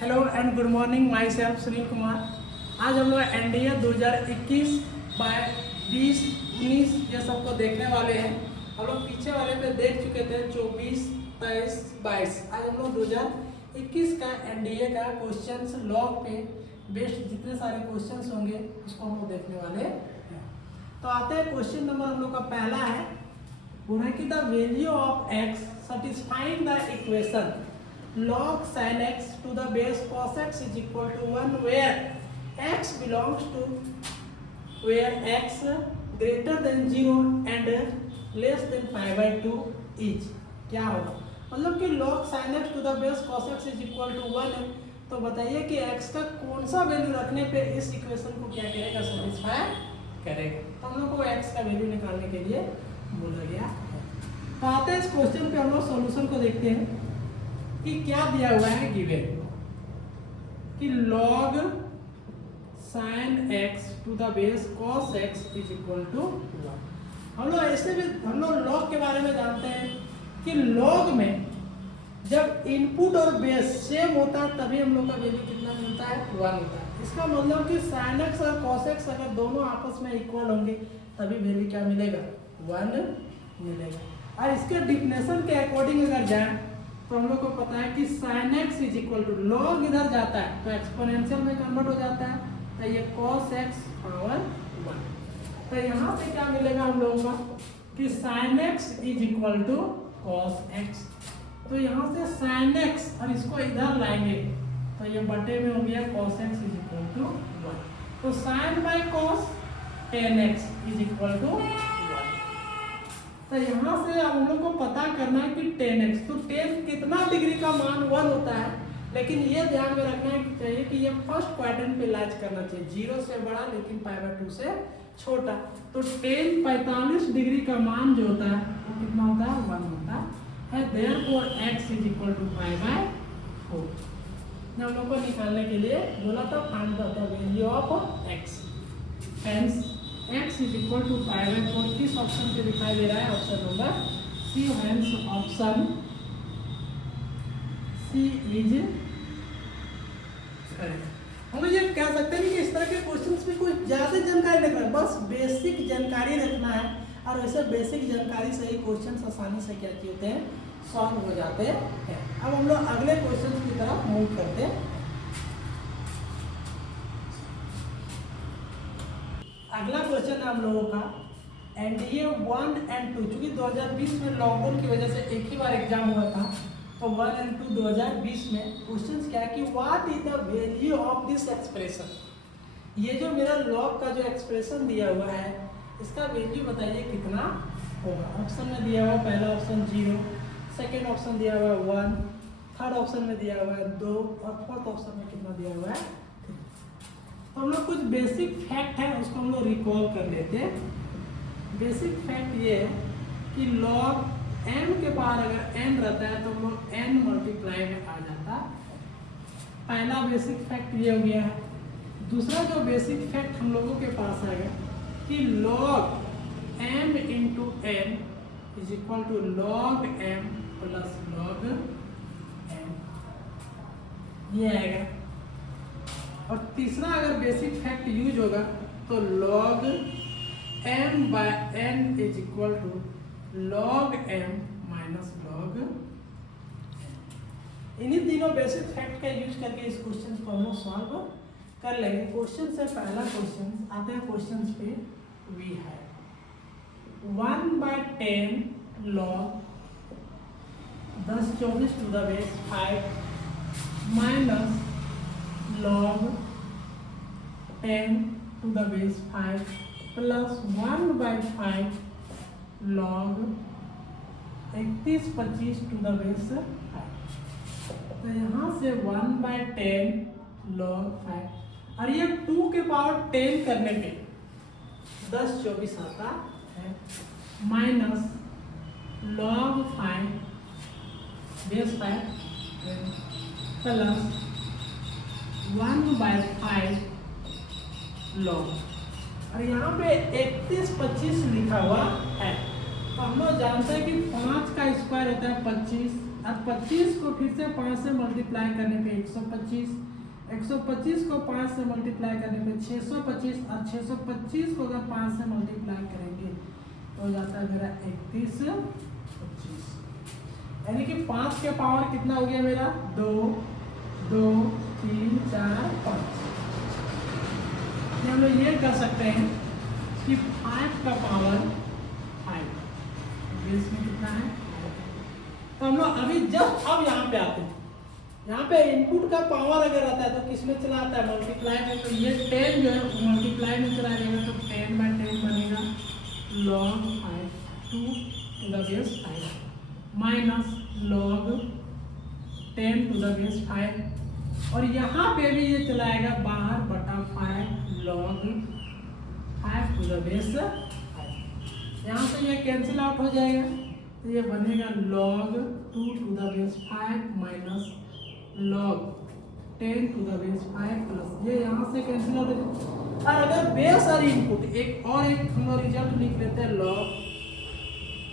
Hello and good morning, my self Sunil Kumar. आज हम लोग एनडीए 2021 बाय 20, 19 ये सबको देखने वाले हैं। हम लोग पीछे वाले पे देख चुके थे 24, 23, 22। आज हम लोग 2021 का एनडीए का क्वेश्चंस लॉग पे बेस्ड जितने सारे क्वेश्चंस होंगे उसको हम लोग देखने वाले हैं। तो आते हैं क्वेश्चन नंबर हम लोग का पहला है, बोला कि the value of x satisfying the equation log sin x to the base cos x is equal to 1 where x belongs to where x greater than 0 and less than pi by 2 is क्या होगा। मतलब कि log sin x to the base cos x is equal to 1 है, तो बताइए कि x का कौन सा वैल्यू रखने पे इस इक्वेशन को क्या करेगा, सेटिस्फाई करेगा। तो हम लोग को x का वैल्यू निकालने के लिए बोला गया है। तो आते हैं इस क्वेश्चन पे हम लोग सॉल्यूशन को देखते हैं कि क्या दिया हुआ है। गिवन कि log sin x to the base cos x is equal to 1। हम लोग ऐसे भी हम लोग log के बारे में जानते हैं कि log में जब इनपुट और बेस सेम होता है तभी हम लोग का वैल्यू कितना मिलता है, 1 होता है। इसका मतलब कि sin x और cos x अगर दोनों आपस में इक्वल होंगे तभी वैल्यू क्या मिलेगा, 1 मिलेगा। और इसके डिफिनेशन के अकॉर्डिंग अगर जाए तो हम लोग को पता है कि sin x is equal to log इधर जाता है तो एक्सपोनेंशियल में कन्वर्ट हो जाता है, तो ये cos x पावर 1। तो यहाँ पे क्या मिलेगा हम लोगों का कि sin x is equal to cos x। तो यहाँ से sin x और इसको इधर लाएंगे तो ये बटे में हो गया cos x is equal to 1। तो sin by cos tan x is equal to 1। तो यहाँ से हम लोग को पता करना है कि tan x, तो tan कितना डिग्री का मान 1 होता है, लेकिन ये ध्यान में रखना है कि चाहिए कि ये फर्स्ट क्वाड्रेंट पे लाइज करना चाहिए, 0 से बड़ा लेकिन पाई बाय 2 से छोटा। तो tan 45 डिग्री का मान जो होता है वो कितना होता है, 1 होता है। Therefore x is equal to pi by 4। हम लोग को निकालने के लिए बोला था find the value of x। Hence x is equal to pi by 4 किस ऑप्शन पे दिखाई दे रहा है, option number C. Hence option C is correct. हम लोग ये कह सकते हैं कि इस तरह के क्वेश्चंस में कोई ज़्यादा जानकारी नहीं रखना, बस बेसिक जानकारी रखना है और वैसे बेसिक जानकारी से ही क्वेश्चंस आसानी से क्या होते हैं, सॉल्व हो जाते हैं। अब हम लोग अगले क्वेश्चन की तरफ मूव करते हैं। अगला क्वेश्चन है हम लोगों का एनडीए 1 एंड 2। चूंकि 2020 में लॉकडाउन की वजह से एक ही बार एग्जाम हुआ था, तो 1 एंड 2 2020 में क्वेश्चन क्या है कि what is the value of this expression. ये जो मेरा लॉग का जो एक्सप्रेशन दिया हुआ है इसका वैल्यू बताइए कितना होगा। ऑप्शन में दिया हुआ पहला ऑप्शन 0, सेकेंड ऑप्शन दिया हुआ है 1, थर्ड ऑप्शन में दिया हुआ है 2 और फोर्थ ऑप्शन में कितना दिया हुआ है 3। तो हम लोग कुछ बेसिक फैक्ट है उसको हम लोग रिकॉल कर लेते हैं। बेसिक फैक्ट ये है कि log m के पार अगर n रहता है तो हम लोग n मल्टीप्लाई में आ जाता। पहला बेसिक फैक्ट ये हो गया है। दूसरा जो बेसिक फैक्ट हम लोगों के पास आएगा कि log m into n is equal to log m plus log n, ये आएगा। और तीसरा अगर बेसिक फैक्ट यूज होगा तो log m by n is equal to log m minus log n। इन्हीं तीनों बेसिक फैक्ट का यूज करके इस क्वेश्चन को हम लोग सॉल्व कर लेंगे। क्वेश्चन से पहला क्वेश्चन आते हैं क्वेश्चन पे। We have 1 by 10 log 10 24 to the base 5 minus log 10 to the base 5 plus 1 by 5 log 31 25 to the base 5। तो यहाँ से 1 बाय 10 log 5 और ये 2 के पावर 10 करने पे 10 24 आता है minus log 5 base 5 plus 1 by 5 log। और यहाँ पे 31 25 लिखा हुआ है, तो हम लोग जानते हैं कि 5 का स्क्वायर होता है 25 अब 25 को फिर से 5 से मल्टीप्लाई करने पे 125, 125 को 5 से मल्टीप्लाई करने पे 625, और 625 को अगर 5 से मल्टीप्लाई करेंगे तो हो जाता है मेरा 3125, यानी कि 5 के पावर कितना हो गया मेरा 2, 2, 3, 4, 5। हम लोग ये कर सकते हैं कि 5 का पावर 5, बेस में कितना है। तो हम लोग अभी जब अब यहाँ पे आते हैं, यहाँ पे इनपुट का पावर अगर आता है तो किस में चला आता है मल्टीप्लाई में, तो ये 10 जो है मल्टीप्लाई में चला जाएगा, तो 10/10 बनेगा log 5 2 to the base 5 minus log 10 to the base 5, और यहाँ पे भी ये चलाएगा बाहर बटा 5 log 5 to the base 5। यहाँ से ये कैंसिल आउट हो जाएगा, तो ये बनेगा log 2 to the base 5 minus log 10 to the base 5 plus ये यहाँ से कैंसिल आउट हो जाएगा। और अगर बेस और इनपुट एक हम रिजल्ट लिख लेते हैं log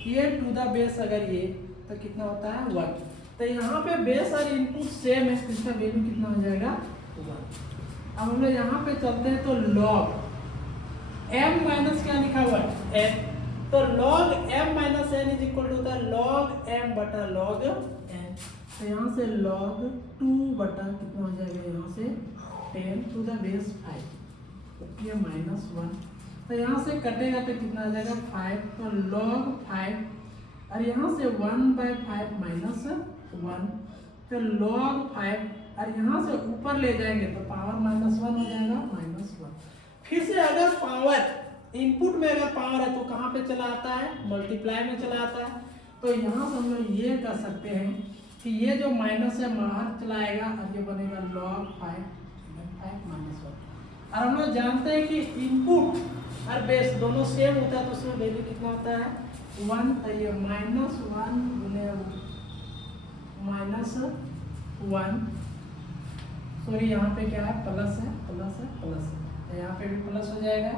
ये टू द बेस, अगर ये तो कितना होता है 1, तो यहाँ पे बेस और इनपुट सेम है, इसका वैल्यू कितना हो जाएगा 1। अब हम लोग यहाँ पे चलते हैं, तो log m माइनस क्या लिखा हुआ है n, तो log m minus n is equal to होता है log m बटा log n, तो यहाँ से log 2 बटा कितना हो जाएगा यहाँ से 10 टू द बेस 5, ये -1, तो यहाँ से कटेगा तो कितना आ जाएगा 5, तो log 5, और यहाँ से 1/5 माइनस 1, तो log 5, और यहाँ से ऊपर ले जाएंगे तो पावर -1 हो जाएगा -1। फिर से अगर पावर इनपुट में अगर पावर है तो कहाँ पे चला आता है मल्टीप्लाई में चला आता है, तो यहाँ से हम लोग ये कर सकते हैं कि ये जो माइनस है बाहर चलाएगा, और ये बनेगा log 5 -1। और हम लोग जानते हैं कि इनपुट और बेस दोनों सेम होता है, तो उसमें वैल्यू कितना होता है 1, तो ये -1 गुने -1, सॉरी यहाँ पे क्या है प्लस है, तो यहाँ पे भी प्लस हो जाएगा,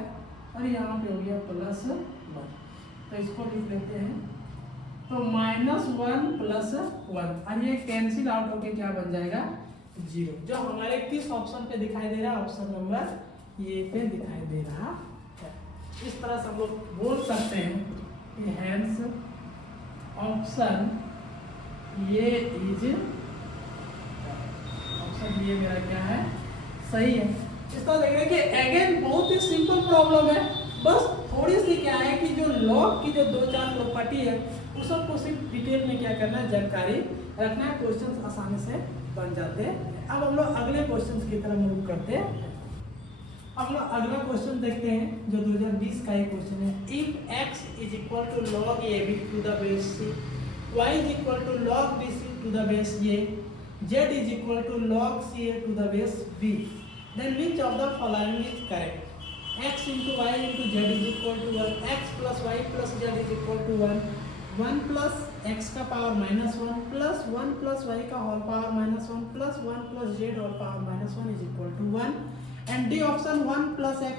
और यहाँ पे हो गया +1, तो इसको लिख लेते हैं, तो -1 + 1, और ये कैंसिल आउट होके क्या बन जाएगा 0, जो हमारे किस ऑप्शन पे दिखाई दे रहा है, ऑप्शन नंबर ये पे दिखाई दे रहा है। इस तरह से हम लोग बोल सकते हैं कि हैंस ऑप्शन ये इज, ऑप्शन ये मेरा क्या है सही है। इस तरह देख रहे हैं कि अगेन बहुत ही सिंपल प्रॉब्लम है, बस थोड़ी सी क्या है कि जो लॉग की जो 2-4 प्रॉपर्टी है उस सबको सिर्फ डिटेल में क्या करना है जानकारी रखना है, क्वेश्चंस आसानी से बन जाते हैं। अब हम लोग अगले क्वेश्चंस की तरफ मूव करते हैं। अब लोग अगला क्वेश्चन देखते हैं जो 2020 का एक क्वेश्चन है। If x is equal to log ab to the base c, y is equal to log bc to the base a, z is equal to log ca to the base b, then which of the following is correct? x into y into z is equal to 1, x plus y plus z is equal to 1, 1 plus x का power -1 plus 1 plus y का whole power -1 plus 1 plus z whole power -1 is equal to 1, and D option 1 plus x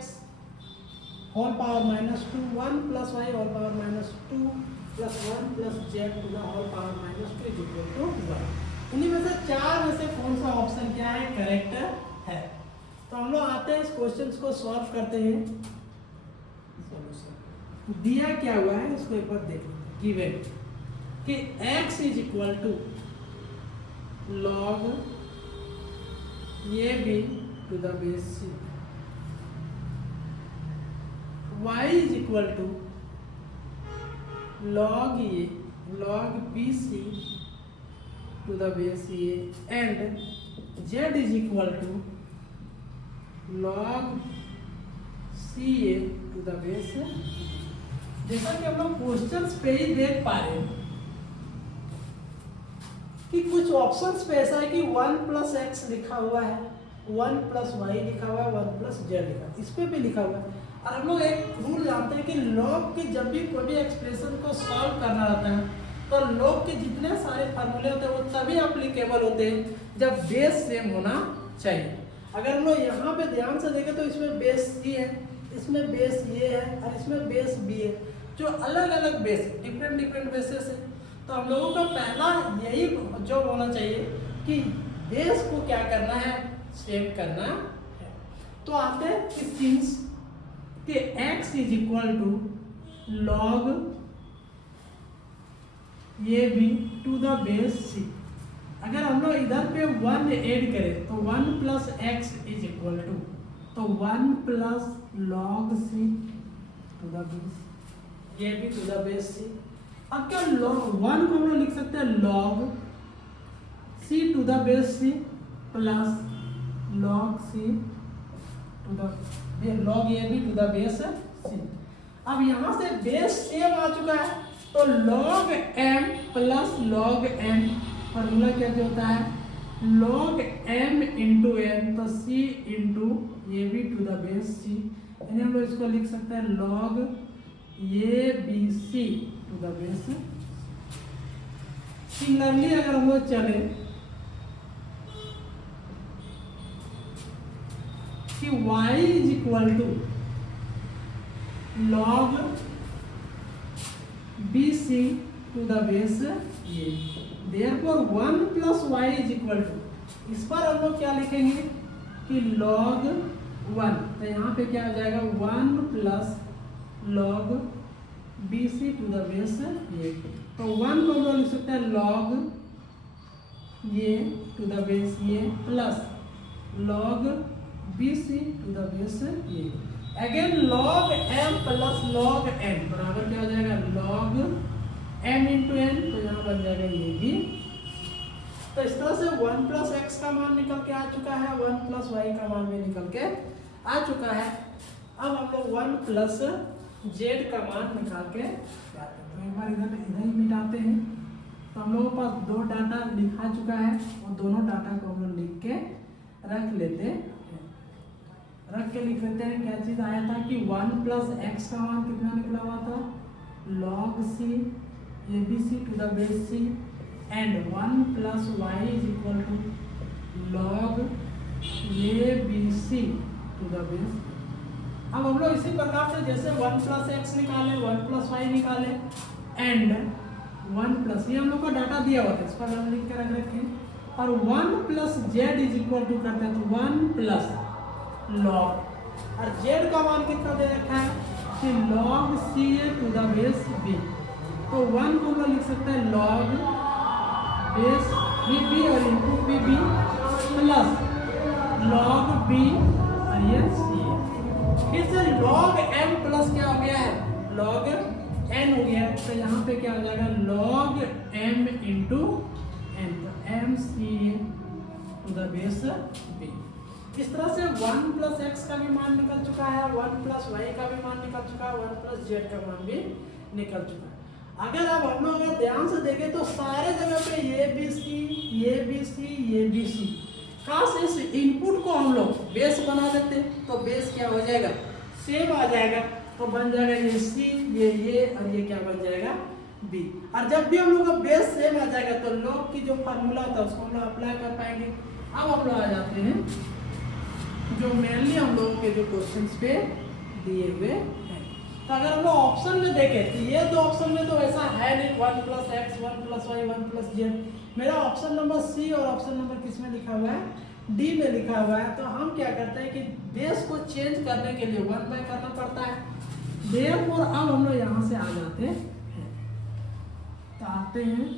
whole power -2, 1 plus y whole power -2 plus 1 plus z to the whole power -2 is equal to 1। इन्हीं में से 4 में से कौन सा option क्या है correct है। तो हम लोग आते हैं इस क्वेश्चन को सॉल्व करते हैं। दिया क्या हुआ है इसको एक बार देख लीजिए। गिवन कि x is equal to log ab to the base c, y is equal to log a log bc to the base a, and z is equal to log ca to the base। जैसा कि हम लोग questions पे ही देख पा रहे हैं कि कुछ ऑप्शंस पे ऐसा है कि 1 plus x लिखा हुआ है, 1 plus y लिखा हुआ है, 1 plus z लिखा है, इस पे भी लिखा हुआ है। और हम लोग एक रूल जानते हैं कि लॉग के जब भी कोई भी एक्सप्रेशन को सॉल्व करना रहता है तो लॉग के जितने सारे फार्मूले होते हैं वो तभी एप्लीकेबल होते हैं जब बेस सेम होना चाहिए। अगर हम लोग यहाँ पे ध्यान से देखें तो इसमें बेस सी है, इसमें बेस ये है और इसमें बेस बी है, जो अलग अलग बेस डिफरेंट बेसेस है। तो हम लोगों का पहला यही जॉब होना चाहिए कि बेस को क्या करना है, सेव करना है। तो आते हैं कि सिंस कि x is equal to log A B to the base C, अगर हम लोग इधर पे 1 ऐड करें तो 1 plus X is equal to, तो 1 plus log C to the base A B to the base सी। अब क्या लॉग 1 को हम लोग लिख सकते हैं log C to the base C plus log C to the log A b to the base सी। अब यहाँ से बेस सेम आ चुका है, तो log M plus log m, formula क्या होता है लॉग एम इंटू एन, तो c into a b to the base c, यानी हम लोग इसको लिख सकते हैं log A B C to the base. Similarly अगर हम लोग चले कि y is equal to log B C to the base A, therefore 1 plus Y is equal to, इस पर हम लोग क्या लिखेंगे कि लॉग 1, तो यहाँ पे क्या आ जाएगा 1 plus log B C to the base a, तो 1 को हम लोग लिख सकते हैं log A to the base A plus log B C to the base A, again log M plus log N बराबर क्या हो जाएगा लॉग एम इंटू एन, तो यहाँ बन जाएगा ये भी। तो इस तरह से 1 प्लस एक्स का मान निकल के आ चुका है, 1 प्लस वाई का मान भी निकल के आ चुका है। अब हम लोग 1 प्लस जेड का मान निकाल के लाते हैं, तो एक बार इधर ही मिटाते हैं। तो हम लोगों के पास 2 डाटा लिखा चुका है और दोनों डाटा को हम लोग लिख के रख लेते हैं, रख के लिख लेते हैं। क्या चीज आया था कि 1 प्लस एक्स का मान कितना निकला हुआ था log C A B C to the base C, and 1 plus Y is equal to log A B C to the base. अब हम लोग इसी प्रकार से जैसे 1 प्लस एक्स निकाले 1 प्लस वाई निकाले एंड 1 प्लस ये हम लोग को डाटा दिया हुआ था, इस पर हम लिख के रख रखे, और 1 plus Z is equal to करते हैं तो 1 प्लस लॉग, और जेड का मान कितना दे रखा है कि log C A to the base B, तो 1 को हम लोग लिख सकते हैं लॉग बेस बी बी और into B B plus log B और ये सी ए। फिर से लॉग एम प्लस क्या हो गया है लॉग एन हो गया, तो यहाँ पे क्या हो जाएगा लॉग एम इंटू एन, तो M C A to the base B. इस तरह से 1 प्लस एक्स का भी मान निकल चुका है, 1 प्लस वाई का भी मान निकल चुका है, 1 प्लस जेड का मान भी निकल चुका है। अगर अब हम लोग अगर ध्यान से देखें तो सारे जगह पे A B C A B C A B C खास इस इनपुट को हम लोग बेस बना देते हैं, तो बेस क्या हो जाएगा सेम आ जाएगा, तो बन जाएगा ये सी ये और ये क्या बन जाएगा बी। और जब भी हम लोग का बेस सेम आ जाएगा तो लॉग की जो फार्मूला होता है उसको हम लोग अप्लाई कर पाएंगे। अब हम लोग आ जाते हैं जो मेनली हम लोग के जो क्वेश्चंस पे दिए हुए हैं। तो अगर हम लोग ऑप्शन में देखें तो ये 2 ऑप्शन में तो ऐसा है नहीं 1 plus X 1 plus Y 1 plus Z, मेरा ऑप्शन नंबर सी और ऑप्शन नंबर किस में लिखा हुआ है डी में लिखा हुआ है। तो हम क्या करते हैं कि बेस को चेंज करने के लिए 1 बाय करना पड़ता है, देयरफॉर अब हम लोग यहाँ से आ जाते हैं, तो आते हैं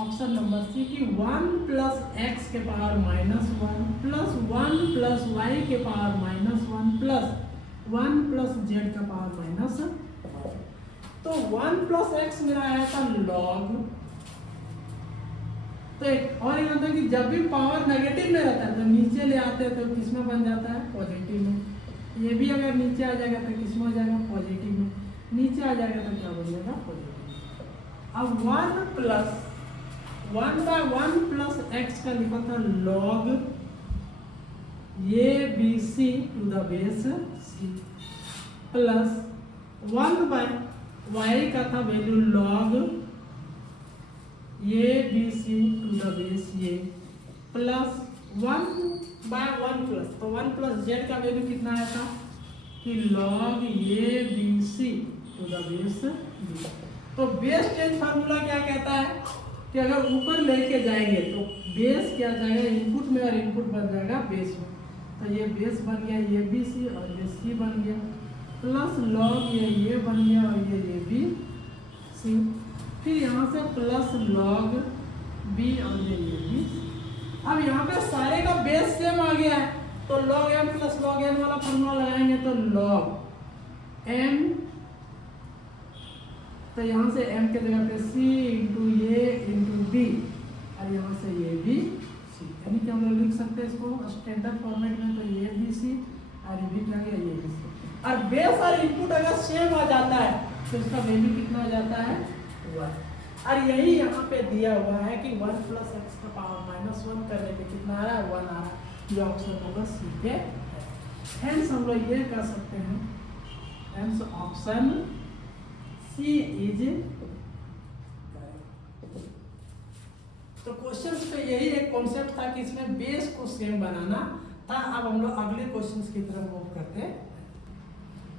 ऑप्शन नंबर सी की 1 प्लस एक्स के पावर -1 प्लस 1 प्लस वाई के पावर -1 प्लस 1 प्लस जेड का पावर -1। तो 1 प्लस एक्स मेरा आया था लॉग, तो एक और होता है कि जब भी पावर नेगेटिव में रहता है तो नीचे ले आते हैं तो किस में बन जाता है पॉजिटिव में, ये भी अगर नीचे आ जाएगा तो किस में हो जाएगा पॉजिटिव में, नीचे आ जाएगा तो क्या बन जाएगा पॉजिटिव। अब 1 प्लस 1 बाय 1 प्लस एक्स का लिखा था log A B C to the base C plus 1 by Y का था value log A B C to the base A plus 1 by 1 plus, तो 1 प्लस जेड का वैल्यू कितना आया था कि log A B C to the base B. तो base change formula क्या कहता है कि अगर ऊपर लेके जाएंगे तो बेस क्या जाएगा इनपुट में और इनपुट बन जाएगा बेस में। तो ये बेस बन गया ये बी सी और ये सी बन गया प्लस लॉग ये बन गया और ये बी सी, फिर यहाँ से प्लस लॉग बी और ये बी सी। अब यहाँ पे सारे का बेस सेम आ गया है तो log m plus log n वाला फॉर्मूला लगाएंगे तो log m, तो यहाँ से m के जगह पे c इंटू ए इंटू बी और यहाँ से ये भी c, यानी कि हम लोग लिख सकते हैं इसको स्टैंडर्ड फॉर्मेट में। तो ये भी c और ये भी क्या गया ये भी c। और बेस और इनपुट अगर सेम आ जाता है तो इसका वैल्यू कितना हो जाता है 1। और यही यहाँ पे दिया हुआ है कि 1 प्लस एक्स का पावर -1 करने पे कितना आ रहा है 1 आ रहा है, जो ऑप्शन नंबर सी पे है। हेंस हम लोग ये कर सकते हैं, हेंस ऑप्शन सी इज। तो क्वेश्चंस पे यही एक कॉन्सेप्ट था कि इसमें बेस को सेम बनाना था। अब हम लोग अगले क्वेश्चंस की तरफ मूव करते हैं।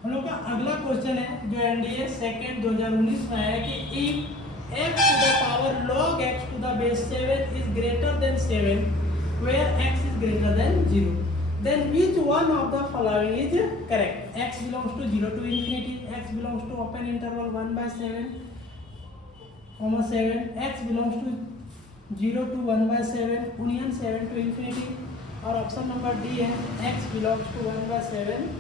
हम लोग का अगला क्वेश्चन है जो एनडीए सेकेंड 2019 में है कि if x to the power log x to the base 7 is greater than 7 where x is greater than 0, then which one of the following is correct? X belongs to 0 to infinity, x belongs to open interval 1 by 7 comma 7, x belongs to 0 to 1 by 7 union 7 to infinity, और option number D है x belongs to 1 by 7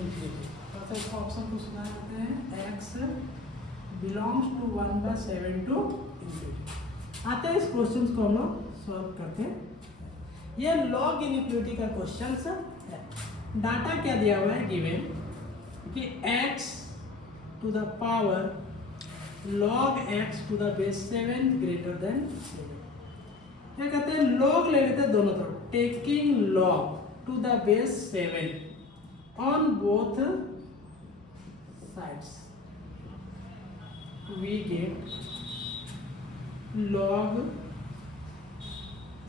infinity। तो इसका option को सुना देते हैं x belongs to 1 by 7 to infinity। आते हैं इस क्वेश्चन को हम लोग सॉल्व करते हैं। ये लॉग इनइक्वालिटी का क्वेश्चन है। डाटा क्या दिया हुआ है गिवन कि x to the power log x to the base 7 greater than 7। क्या कहते हैं log ले लेते हैं दोनों तरफ, taking log to the base 7 on both sides we get log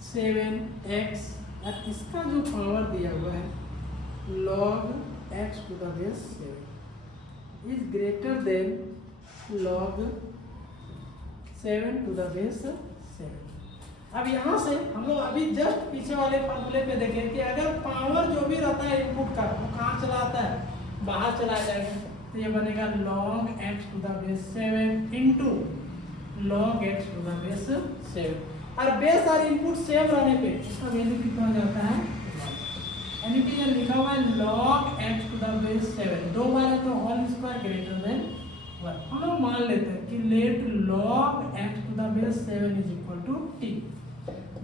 7x और इसका जो पावर दिया हुआ है log x to the base 7 is greater than log 7 to the base 7। अब यहाँ से हम लोग अभी जस्ट पीछे वाले फॉर्मूले पे देखें कि अगर पावर जो भी रहता है इनपुट का वो कहाँ चला आता है, बाहर चला जाएगा। तो ये बनेगा log x to the base 7 into log x to the base 7। और बेस और इनपुट सेम रहने पे इसका वैल्यू कितना हो जाता है, यानी कि ये लिखा हुआ है log x to the base 7 दो बार है तो होल स्क्वायर ग्रेटर देन 1। हम लोग मान लेते हैं कि late log x to the base 7 is equal to t,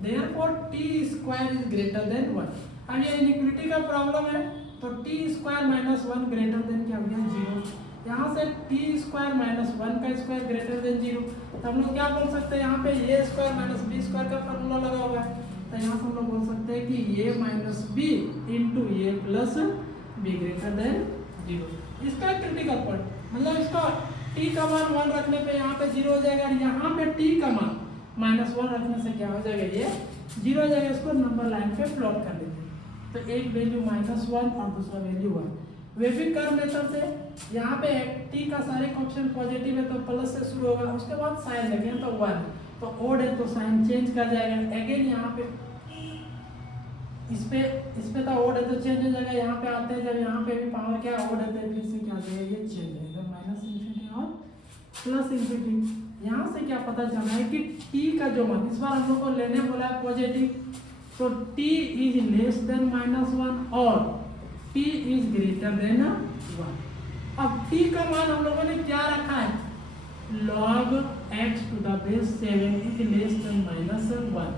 therefore t square is greater than 1। अब ये इनइक्वालिटी का प्रॉब्लम है तो t square minus 1 greater than क्या हो गया 0। यहाँ से t स्क्वायर माइनस 1 का स्क्वायर ग्रेटर देन 0, तो हम लोग क्या बोल सकते हैं यहाँ पे a square minus b square का फॉर्मूला लगा हुआ है। तो यहाँ से हम लोग बोल सकते हैं कि a minus b into A plus be greater than 0। इसका क्रिटिकल पॉइंट मतलब इसका t का मान 1 रखने पे यहाँ पे 0 हो जाएगा, यहाँ पे t का मान माइनस 1 रखने से क्या हो जाएगा ये 0 हो जाएगा। इसको नंबर लाइन पे प्लॉट कर देते हैं तो एक वैल्यू -1 और दूसरा वैल्यू 1। वेफिक कर्व मेथड से यहाँ पे t का सारे ऑप्शन पॉजिटिव है तो प्लस से शुरू होगा, उसके बाद साइन लगे तो 1, तो ओड है तो साइन चेंज कर जाएगा। अगेन यहाँ पे इस पे तो ओड है तो चेंज हो जाएगा। यहाँ पे आते हैं जब यहाँ पे भी पावर क्या ओड है तो फिर से क्या हो जाएगा ये चेंज हो जाएगा -इन्फिनिटी और +इन्फिनिटी। यहाँ से क्या पता चल रहा है कि t का जो मान इस बार हम लोग को लेने बोला है पॉजिटिव, तो t इज लेस देन -1 और t इज ग्रेटर देन 1। अब t का मान हम लोगों ने क्या रखा है log x to the base 7 is less than -1।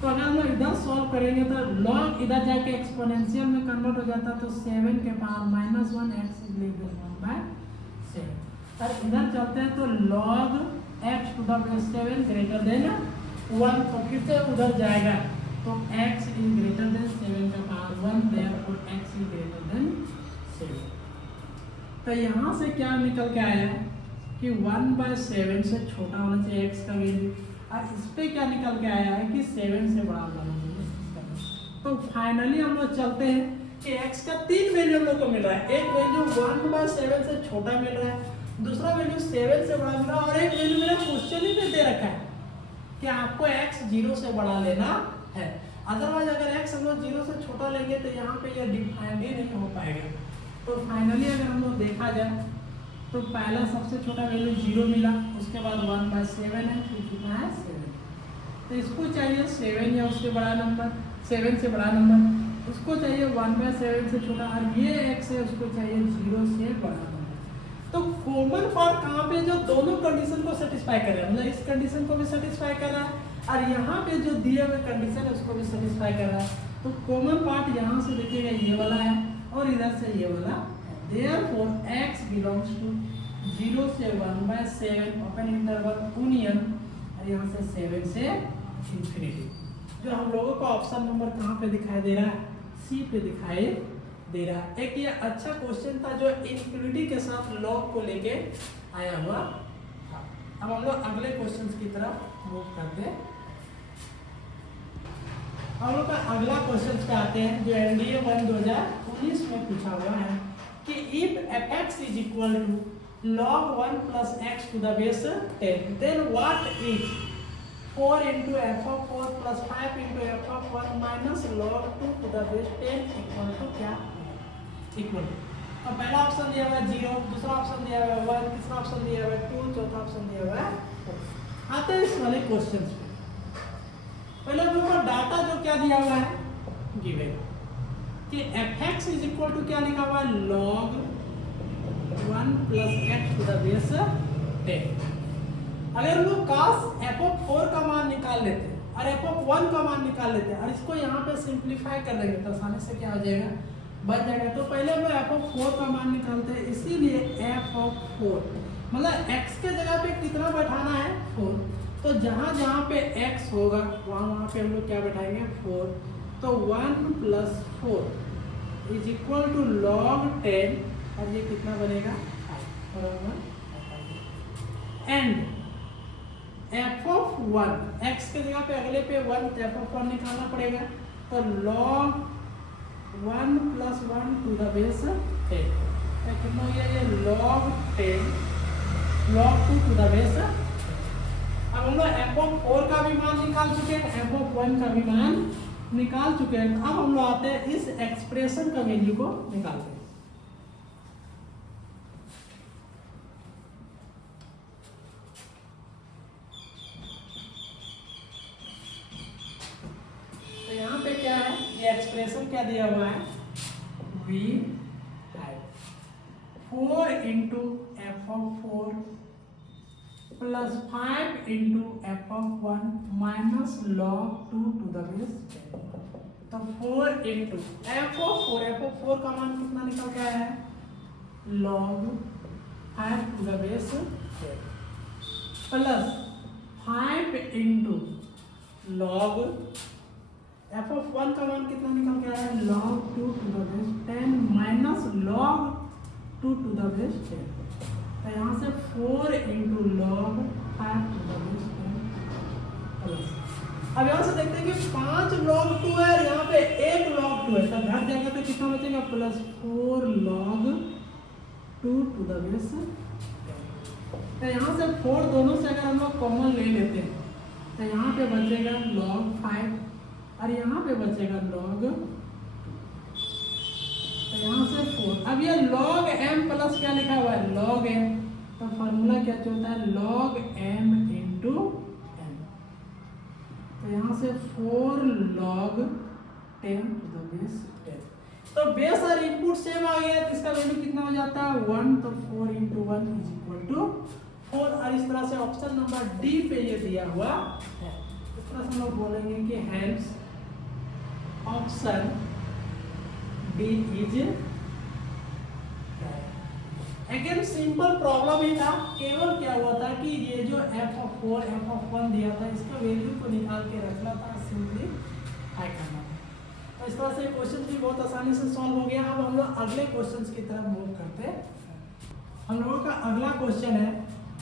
तो अगर हम लोग इधर सॉल्व करेंगे तो log इधर जाके एक्सपोनेंशियल में कन्वर्ट हो जाता तो 7 के power -1 x is less than 1/7। और इधर चलते हैं तो log x to the base 7 greater than 1, तो फिर से उधर जाएगा तो x is greater than 7 का power 1, therefore x is greater than 7। तो यहाँ से क्या निकल के आया है कि 1/7 से छोटा होना चाहिए x का वैल्यू, और इस पे क्या निकल के आया है कि 7 से बड़ा होना चाहिए। तो फाइनली हम लोग चलते हैं कि x का 3 वैल्यू हम लोग को मिल रहा है। एक वैल्यू 1/7 से छोटा मिल रहा है, दूसरा वैल्यू 7 से बड़ा मिला, और एक वैल्यू मेरा क्वेश्चन ही में दे रखा है कि आपको x 0 से बड़ा लेना है। अदरवाइज अगर x हम लोग 0 से छोटा लेंगे तो यहाँ पे ये डिफाइंड ही नहीं हो पाएगा। तो फाइनली अगर हम लोग देखा जाए तो पहला सबसे छोटा वैल्यू 0 मिला, उसके बाद 1/7 है, फिर कितना है 7। तो इसको चाहिए 7 या उससे बड़ा नंबर, 7 से बड़ा नंबर, उसको चाहिए 1/7 से छोटा, और ये x है उसको चाहिए 0 से बड़ा नंबर। तो कॉमन पार्ट कहाँ पे जो दोनों कंडीशन को सेटिस्फाई कर रहा है, मतलब इस कंडीशन को भी सेटिस्फाई कर रहा है और यहाँ पे जो दिए हुए कंडीशन है उसको भी सेटिस्फाई कर रहा है। तो कॉमन पार्ट यहाँ से देखिएगा ये वाला है और इधर से ये वाला। Therefore x belongs to 0 से 1/7 ओपन इंटरवल यूनियन, और यहाँ से 7 से इंफिनिटी। जो हम लोगों को ऑप्शन नंबर कहाँ पे दिखाई दे रहा है, सी पे दिखाई दे रहा है। एक ये अच्छा क्वेश्चन था जो इंफिनिटी के साथ लॉग को लेके आया हुआ था। अब हम लोग अगले क्वेश्चन की तरफ मूव करते हैं। हम लोग का अगला क्वेश्चन पे आते हैं जो एनडीए 1 2019 में पूछा हुआ है कि if fx is equal to log 1 plus x to the base 10, then what is 4 into f of 4 plus 5 into f of 1 minus log 2 to the base 10 equal to क्या? इक्वल। तो पहला ऑप्शन दिया हुआ है 0, दूसरा ऑप्शन दिया हुआ है 1, तीसरा ऑप्शन दिया हुआ है 2, चौथा ऑप्शन दिया हुआ है 4। आते हैं इस वाले क्वेश्चन पे। पहले हम लोग का डाटा जो क्या दिया हुआ है गिवन कि fx इज इक्वल टू क्या लिखा हुआ है log 1 plus x to the base 10। अगर हम लोग cos f of 4 का मान निकाल लेते हैं और f of 1 का मान निकाल लेते हैं और इसको यहाँ पे सिंप्लीफाई कर देंगे तो आसानी से क्या हो जाएगा, बन जाएगा। तो पहले हम लोग f of 4 का मान निकालते हैं, इसीलिए f of 4 मतलब x के जगह पे कितना बैठाना है 4। तो जहाँ जहाँ पे x होगा वहाँ पे हम लोग क्या बैठाएंगे 4। तो 1 plus 4 is equal to log 10 और ये कितना बनेगा 5 एंड f of 1 x के जगह पे अगले पे 1 तो f of 1 निकालना पड़ेगा। तो log 1 plus 1 to the base 10 कितना हो गया ये log 10 log 2 to the base। अब हम लोग f of 4 का भी मान निकाल चुके हैं, f of 1 का भी मान निकाल चुके हैं। अब हम लोग आते हैं इस एक्सप्रेशन का वैल्यू को निकालते हैं। तो यहाँ पे क्या है, ये एक्सप्रेशन क्या दिया हुआ है v है 4 into f of 4 plus 5 into f of 1 minus log 2 to the base 10। तो 4 into f of 4 का मान कितना निकल गया है log 5 to the base 10 plus 5 into log f of 1 का मान कितना निकल गया है log 2 to the base 10 minus log 2 to the base 10। तो यहाँ से 4 into log 5 to the base 10 plus. अब यहाँ से देखते हैं कि 5 log 2 है और यहाँ पे 1 log 2 है, तो घट जाएगा तो कितना बचेगा plus 4 log 2 to the base 10। तो यहाँ से 4 दोनों से अगर हम लोग कॉमन ले लेते हैं तो यहाँ पे बचेगा log 5 और यहाँ पे बचेगा log, तो यहाँ से 4। अब ये log m प्लस क्या लिखा हुआ है log m, तो फॉर्मूला क्या होता है log m इंटू m। तो यहाँ से 4 log 10 to the base 10। तो बेस और इनपुट सेम आ गया तो इसका वैल्यू कितना हो जाता है 1। तो 4 into 1 इज इक्वल टू 4। और इस तरह से ऑप्शन नंबर डी पे ये दिया हुआ है। इस तरह से हम लोग बोलेंगे कि hence option d is. Again simple problem ही था, केवल क्या हुआ था कि ये जो f of 4 f of 1 दिया था इसका वैल्यू को निकाल के रखना था, सिंपली हाई करना था। तो इस तरह से क्वेश्चन भी बहुत आसानी से सॉल्व हो गया। अब हम लोग अगले क्वेश्चन की तरफ मूव करते हैं। हम लोगों का अगला क्वेश्चन है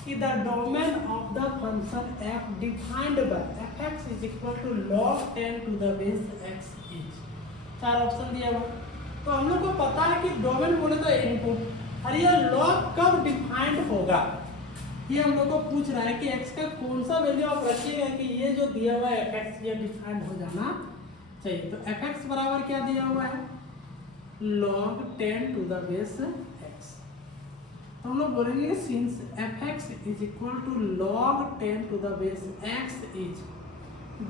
कि the domain of the function f defined by fx is equal to log 10 to the base x is. चार ऑप्शन दिया हुआ। तो हम लोग को पता है कि डोमेन बोले तो इनपुट, और ये लॉग कब डिफाइंड होगा, ये हम लोग को पूछ रहा है कि x का कौन सा वैल्यू आप रखिएगा कि ये जो दिया हुआ है fx ये डिफाइंड हो जाना चाहिए। तो fx बराबर क्या दिया हुआ है, log 10 to the base x। तो हम लोग बोलेंगे since fx is equal to log 10 to the base x is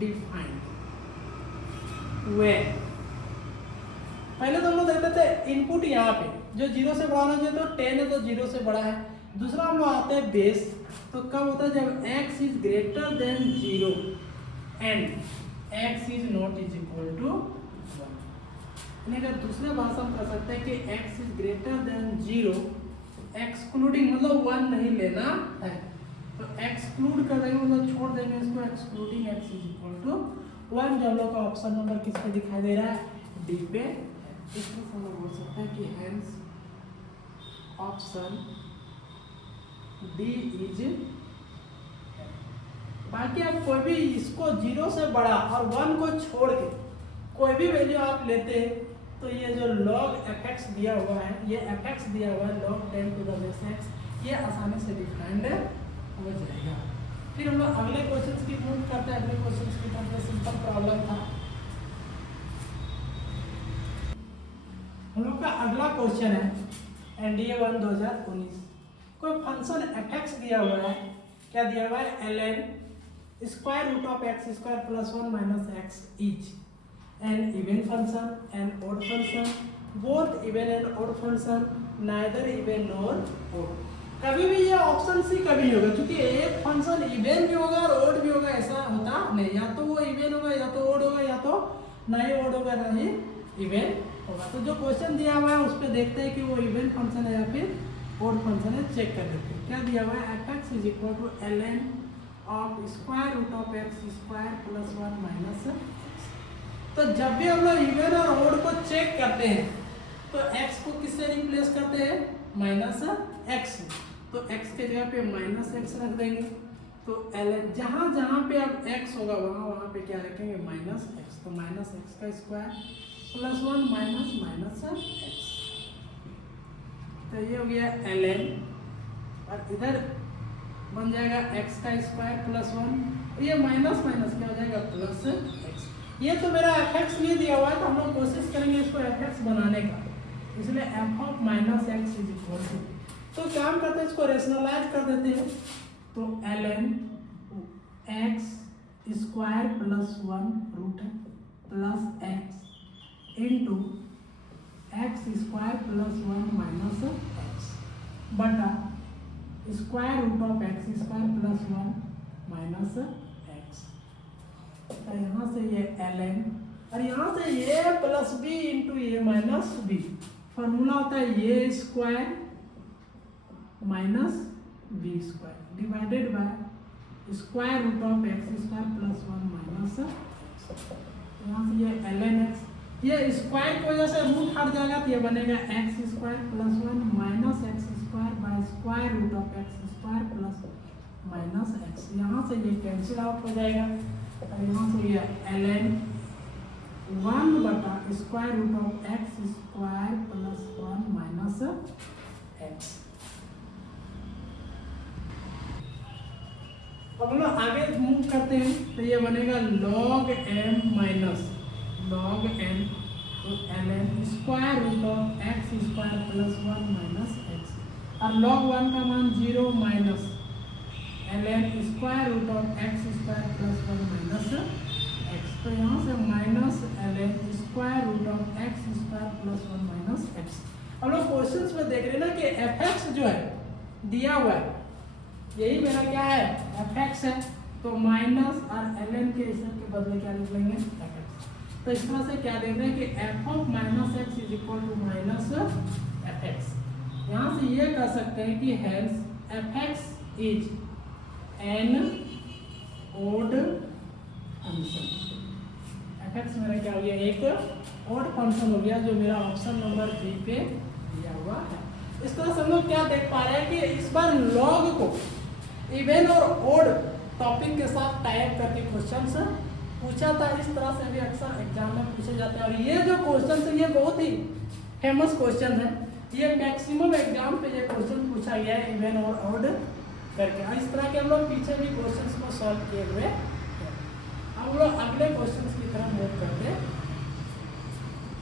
defined where, पहले तो हम लोग देखते थे इनपुट यहाँ पे जो 0 से बड़ा होना चाहिए, तो 10 है तो 0 से बड़ा है। दूसरा हम लोग आते हैं बेस, तो कब होता है जब x is greater than 0 and x is not is equal to 1। अगर दूसरे भाषा में कह सकते हैं कि x is greater than 0 excluding, मतलब 1 नहीं लेना है, तो एक्सक्लूड कर देंगे, मतलब छोड़ देंगे इसको, excluding x is equal to 1। जो हम लोग का ऑप्शन नंबर किस पे दिखाई दे रहा है, डी पे। इसमें हम लोग बोल सकते हैं कि हेंस ऑप्शन डी इज। बाकी आप कोई भी इसको 0 से बड़ा और 1 को छोड़ के कोई भी वैल्यू आप लेते हैं, तो ये जो log fx दिया हुआ है, ये fx दिया हुआ है log 10 to the base x, ये आसानी से डिफाइंड हो जाएगा। फिर हम लोग अगले क्वेश्चन की मूव करते हैं। अगले क्वेश्चन की तरफ सिंपल प्रॉब्लम था। हम लोग का अगला क्वेश्चन है एनडीए 1 2019। कोई फंक्शन fx दिया हुआ है, क्या दिया हुआ है, ln square root of x square plus 1 minus x is an even function, an odd function, both even and odd function, neither even nor odd. कभी भी ये ऑप्शन सी कभी नहीं होगा, क्योंकि एक फंक्शन इवन भी होगा और ओड भी होगा, ऐसा होता नहीं। या तो वो इवन होगा, या तो ओड होगा, या तो ना ही ओड होगा ना ही इवन होगा। तो जो क्वेश्चन दिया हुआ है उस पर देखते हैं कि वो इवन फंक्शन है या फिर ओड फंक्शन है, चेक कर लेते हैं। क्या दिया हुआ है, fx is equal to ln of square root of x square plus 1 minus. तो जब भी हम लोग इवन और ओड को चेक करते हैं तो x को किससे रिप्लेस करते हैं, माइनस x। तो x के जगह पे माइनस x रख देंगे, तो ln जहाँ जहाँ पे अब x होगा वहाँ वहाँ पे क्या रखेंगे, माइनस x। तो माइनस x का square plus 1 minus minus x। तो ये हो गया ln, और इधर बन जाएगा x का स्क्वायर प्लस 1, ये माइनस माइनस क्या हो जाएगा, प्लस x। ये तो मेरा fx नहीं दिया हुआ है, तो हम लोग कोशिश करेंगे इसको fx बनाने का, इसलिए f of minus x is equal to, तो काम करते हैं इसको रेशनलाइज कर देते हैं। तो ln x square plus 1 root plus x into x square plus 1 minus x बटा square root of x square plus 1 minus x. तो यहाँ से ये ln और यहाँ से ये प्लस बी इंटू ये माइनस बी, फॉर्मूला होता है ये square minus b square divided by square root of x square plus 1 minus x. यहाँ से ये ln x, ये स्क्वायर की वजह से रूट हट जाएगा, तो ये बनेगा x square plus 1 minus x square by square root of x square plus minus x. यहाँ से ये कैंसिल आउट हो जाएगा, और यहाँ से ये ln 1 बटा square root of x square plus 1 minus x. अब हम लोग आगे मूव करते हैं, तो ये बनेगा log m minus log m, तो ln square root of x square plus 1 minus x, और log 1 का मान 0 minus ln square root of x square plus 1 minus x. तो यहाँ से minus ln square root of x square plus 1 minus x. हम लोग question में देख रहे हैं ना कि fx जो है दिया हुआ है, यही मेरा क्या है, fx है, तो माइनस और ln के हिसाब के बदले क्या लिख लेंगे, fx। तो इस तरह से क्या देख रहे हैं कि f of minus x is equal to minus fx। यहाँ से ये कह सकते हैं कि hence fx is an odd function. fx मेरा क्या हो गया, एक ओड फंक्शन हो गया, जो मेरा ऑप्शन नंबर बी पे दिया हुआ है। इस तरह से हम लोग क्या देख पा रहे हैं कि इस बार लॉग को इवन और ओड टॉपिक के साथ टाइप करके क्वेश्चंस पूछा था। इस तरह से भी अक्सर एग्जाम में पूछे जाते हैं, और ये जो क्वेश्चन है ये बहुत ही फेमस क्वेश्चन है। ये मैक्सिमम एग्जाम पे ये क्वेश्चन पूछा गया है इवन और ऑड करके। और इस तरह के हम लोग पीछे भी क्वेश्चंस को सॉल्व किए हुए हैं। अब हम लोग अगले क्वेश्चंस की तरफ मूव करते हैं।